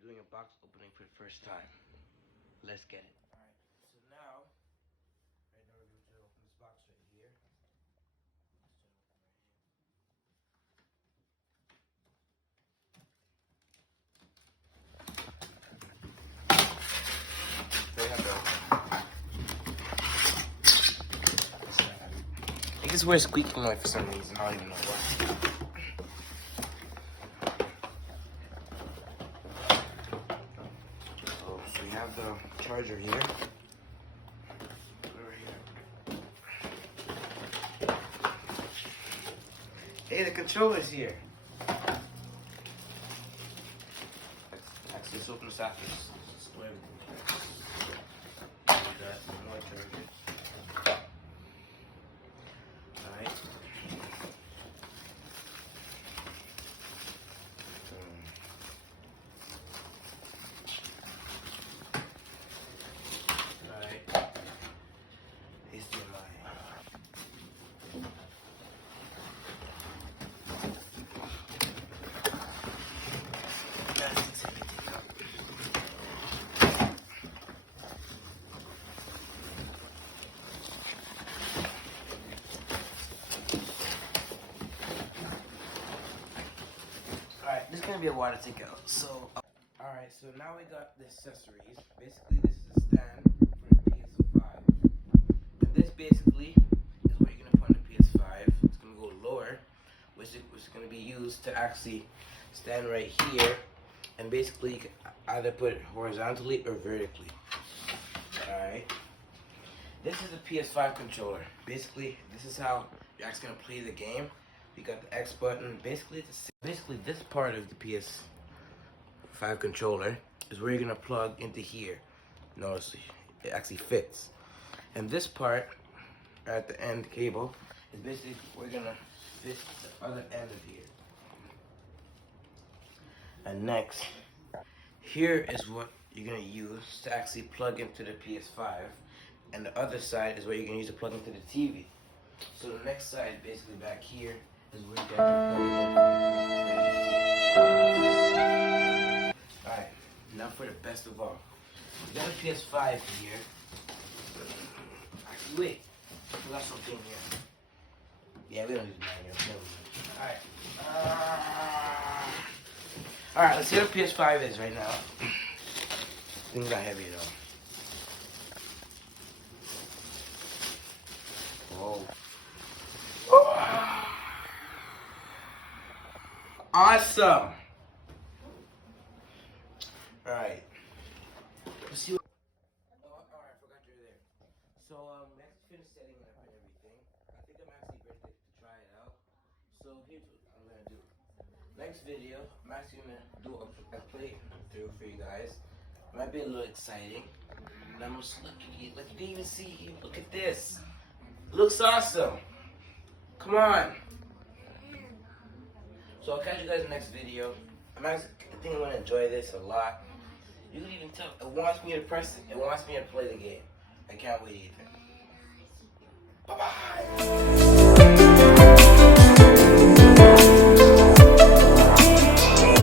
we're doing a box opening for the first time. Let's get it. Alright, so now, right now we're going to open this box right here. I think it's weird squeaking noise for some reason. I don't even know why. So we have the charger here. Hey, the controller's here. Actually, let's open this after. Let's store everything. That's more charger. Alright. Alright. HDMI. Alright, this is gonna be a while to take out. So, alright, so now we got the accessories. Basically, this is a stand for the PS5. And this basically is what you're gonna put on the PS5. It's gonna go lower, which is gonna be used to actually stand right here. And basically, you can either put it horizontally or vertically. Alright. This is a PS5 controller. Basically, this is how you're actually gonna play the game. You got the X button. Basically, this part of the PS5 controller is where you're gonna plug into here. Notice it actually fits. And this part at the end cable is basically we're gonna fit the other end of here. And next, here is what you're gonna use to actually plug into the PS5, and the other side is what you're gonna use to plug into the TV. So the next side, basically back here, is where you're gonna plug it in. Alright, now for the best of all. We got a PS5 here. Actually, wait, we got something here. Yeah, we don't need the manual. Alright. Alright, let's see what PS5 is right now. Things not heavy at all. Whoa. Oh. Awesome! Alright. Let's see what... Oh, alright, I forgot you're there. So, we have to finish setting it up and everything. I think I'm actually ready to try it out. So, here's what I'm gonna do. Next video, I'm actually gonna do a playthrough for you guys. It might be a little exciting. And I'm just looking at it. Look, you didn't even see. Look at this. It looks awesome. Come on. So I'll catch you guys in the next video. I think I'm gonna enjoy this a lot. You can even tell it wants me to press it. It wants me to play the game. I can't wait either. Bye bye.